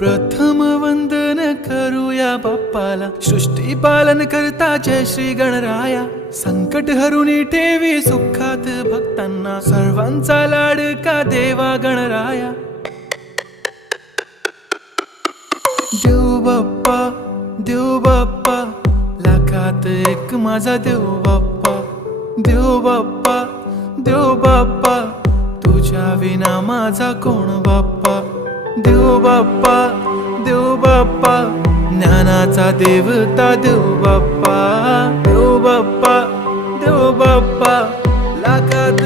प्रथम वंदन करूया बाप्पाला, सृष्टी पालन करता जय श्री गणराया. संकट हरुनी ठेवी सुखात भक्तांना, सर्वांचा लाडका देवा गणराया. देव बाप्पा, देव बाप्पा, लाखात एक माझा देव बाप्पा. देव बाप्पा, देव बाप्पा, तुझ्या विना माझा कोण बाप्पा. देव बाप्पा, देव बाप्पा, ज्ञानाचा देवता देव बाप्पा. देव बाप्पा, देव बाप्पा, लाखात